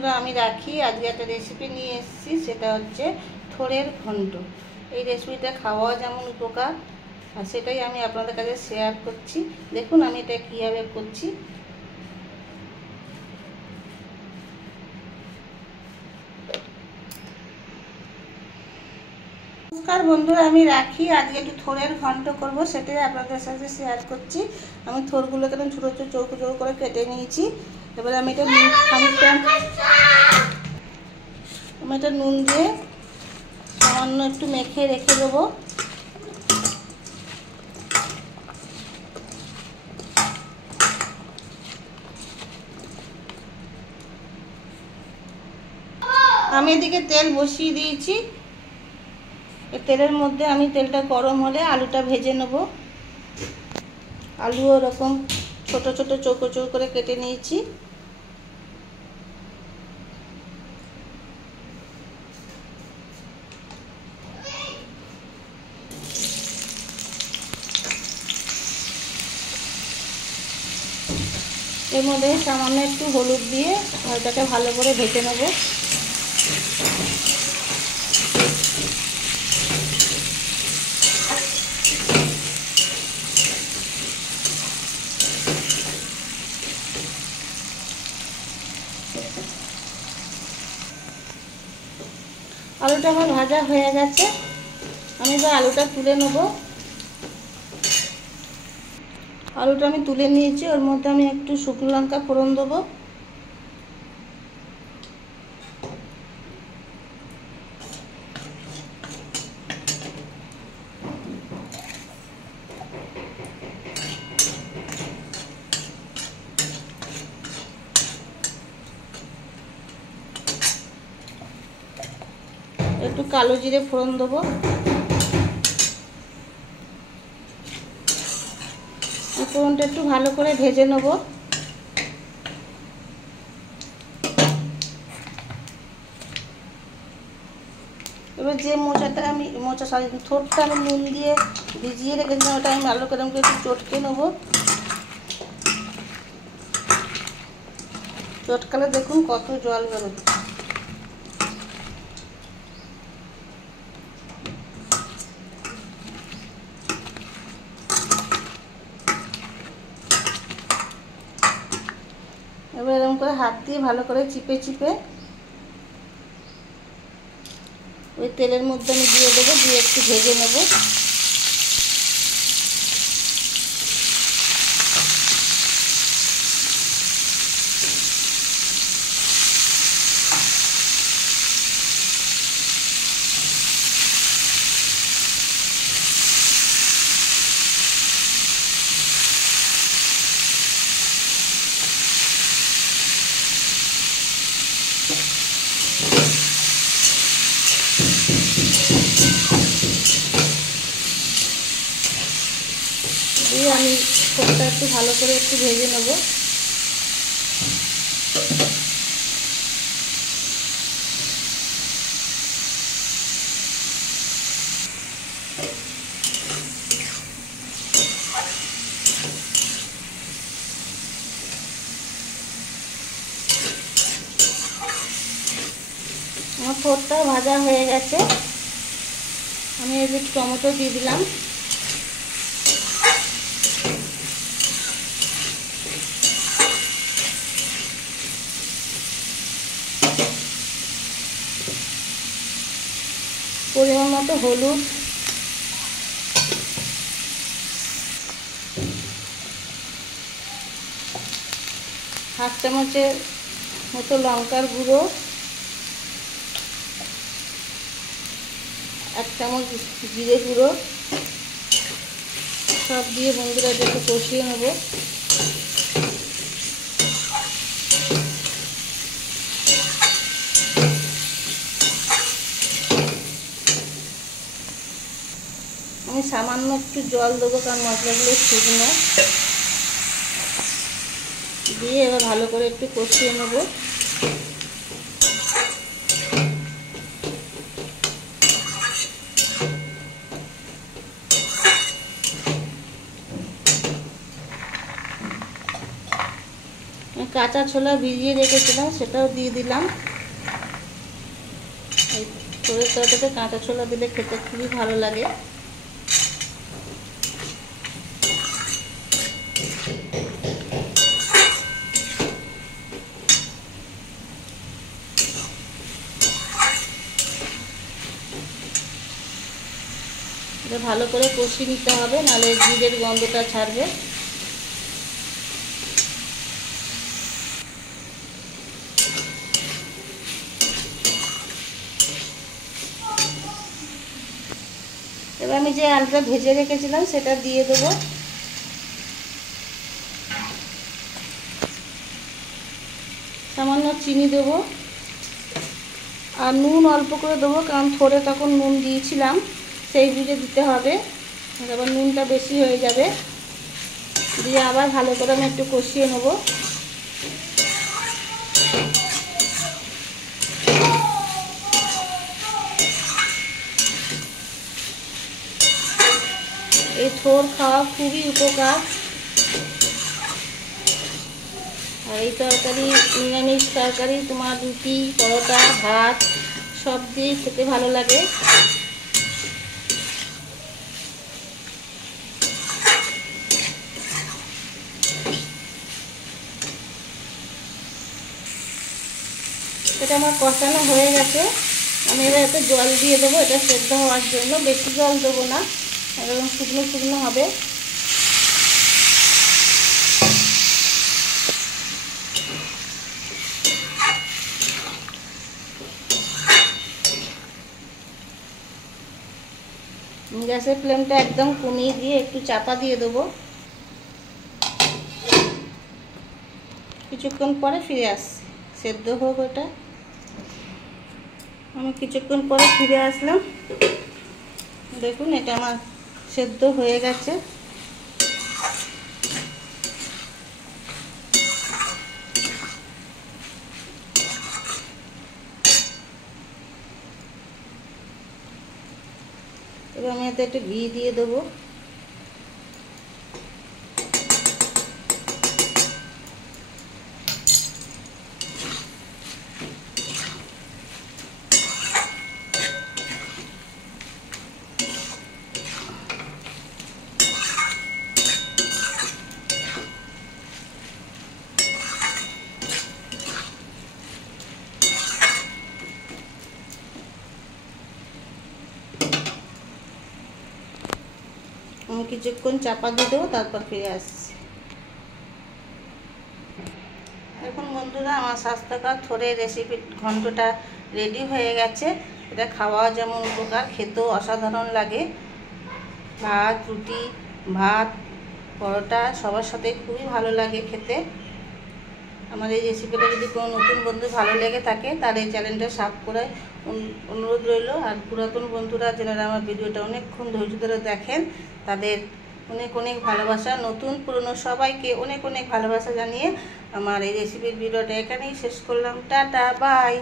বন্ধুরা, আমি রাখি। আজকে একটা রেসিপি নিয়ে এসেছি, সেটা হচ্ছে থোড়ের ঘন্ট। এই রেসিপিটা খাওয়া যেমন উপকার, আর সেটাই আমি আপনাদের কাছে শেয়ার করছি। দেখুন আমি এটা কীভাবে করছি। নমস্কার বন্ধুরা, আমি রাখি। আজকে একটু থোড়ের ঘন্ট করব, সেটাই আপনাদের সাথে শেয়ার করছি। আমি থোড়গুলোকে ছোটো ছোটো চৌকো চৌকো করে কেটে নিয়েছি। এবারে আমি এটা নুন দিয়ে সামান্য একটু মেখে রেখে দেবো। আমি এদিকে তেল বসিয়ে দিয়েছি। তেলের মধ্যে আমি তেলটা গরম হলে আলুটা ভেজে নেব। আলু ওরকম ছোট ছোট চৌকো চৌকো করে কেটে নিয়েছি। এর মধ্যে সামান্য একটু হলুদ দিয়ে আলুটাকে ভালো করে ভেজে নেব। আলুটা আমার ভাজা হয়ে গেছে। আমি এবার আলুটা তুলে নেব। আলুটা আমি তুলে নিয়েছি। ওর মধ্যে আমি একটু শুকনো লঙ্কা ফোড়ন দেবো। একটু কালো জিরে ফোড়ন দেবো। ফোড়নটা একটু ভালো করে ভেজে নেব। এবার যে থোড়টা আমি নুন দিয়ে ভিজিয়ে রেখেছিলাম, ওটা আমি ভালো করে একটু চটকে নেবো। চটকালে দেখুন কত জল বেরোচ্ছে। এবার এরকম করে হাত দিয়ে ভালো করে চিপে চিপে ওই তেলের মধ্যে আমি দিয়ে দেবো, দিয়ে একটু ভেজে নেব। দিয়ে আমি থোড়টা একটু ভালো করে একটু ভেজে নেব। আমার থোড়টা ভাজা হয়ে গেছে। আমি এর একটু টমেটো দিয়ে দিলাম। পরিমাণ মতো হলুদ, হাফ চামচের মতো লঙ্কার গুঁড়ো, 1 চামচ জিরে গুঁড়ো, সব দিয়ে বন্ধুরা একটু কষিয়ে নেব। আমি সামান্য একটু জল দেবো, কারণ মশলাগুলো শুকনো। দিয়ে এবার ভালো করে একটু কষিয়ে নেব। কাঁচা ছোলা ভিজিয়ে রেখেছিলাম, সেটাও দিয়ে দিলাম। এই থোড়ের তরকারিতে কাঁচা ছোলা দিলে খেতে খুবই ভালো লাগে। এটা ভালো করে কষিয়ে নিতে হবে, নাহলে জিরের গন্ধটা ছাড়বে। এবার আমি যে আলুটা ভেজে রেখেছিলাম সেটা দিয়ে দেবো। সামান্য চিনি দেবো, আর নুন অল্প করে দেবো, কারণ থোড়ে তখন নুন দিয়েছিলাম, সেই বুঝে দিতে হবে। আবার নুনটা বেশি হয়ে যাবে। দিয়ে আবার ভালো করে আমি একটু কষিয়ে নেব। এই থোড় খাওয়া খুবই উপকার। আর এই তরকারি নিরামিষ তরকারি তোমার রুটি, পরোটা, ভাত সব দিয়ে খেতে ভালো লাগে। এটা আমার কষানো হয়ে গেছে। আমি এবার এতে জল দিয়ে দেবো, এটা সেদ্ধ হওয়ার জন্য। বেশি জল দেবো না, এরকম শুকনো শুকনো হবে। গ্যাসের ফ্লেমটা একদম কমিয়ে দিয়ে একটু চাপা দিয়ে দেবো। কিছুক্ষণ পরে ফিরে আসছি, সেদ্ধ হোক ওটা। আমি কিছুক্ষণ পরে ফিরে আসলাম। দেখুন এটা আমার সেদ্ধ হয়ে গেছে। এবার আমি এতে একটু ঘি দিয়ে দেবো। আমি কিছুক্ষণ চাপা দিয়ে দেবো, তারপর ফিরে আসছি। এখন বন্ধুরা আমার স্বাস্থ্যকর থোড়ের রেসিপি ঘন্টটা রেডি হয়ে গেছে। এটা খাওয়া যেমন উপকার, খেতেও অসাধারণ লাগে। ভাত, রুটি, ভাত, পরোটা সবার সাথে খুবই ভালো লাগে খেতে। আমার এই রেসিপিটা যদি কোনো নতুন বন্ধু ভালো লেগে থাকে, তার এই চ্যানেলটা সাবস্ক্রাইব করে অনুরোধ রইল। আর পুরাতন বন্ধুরা যারা আমার ভিডিওটা অনেকক্ষণ ধৈর্য ধরে দেখেন, তাদের অনেক অনেক ভালোবাসা। নতুন পুরনো সবাইকে অনেক অনেক ভালোবাসা জানিয়ে আমার এই রেসিপির ভিডিওটা এখানেই শেষ করলাম। Tata, by.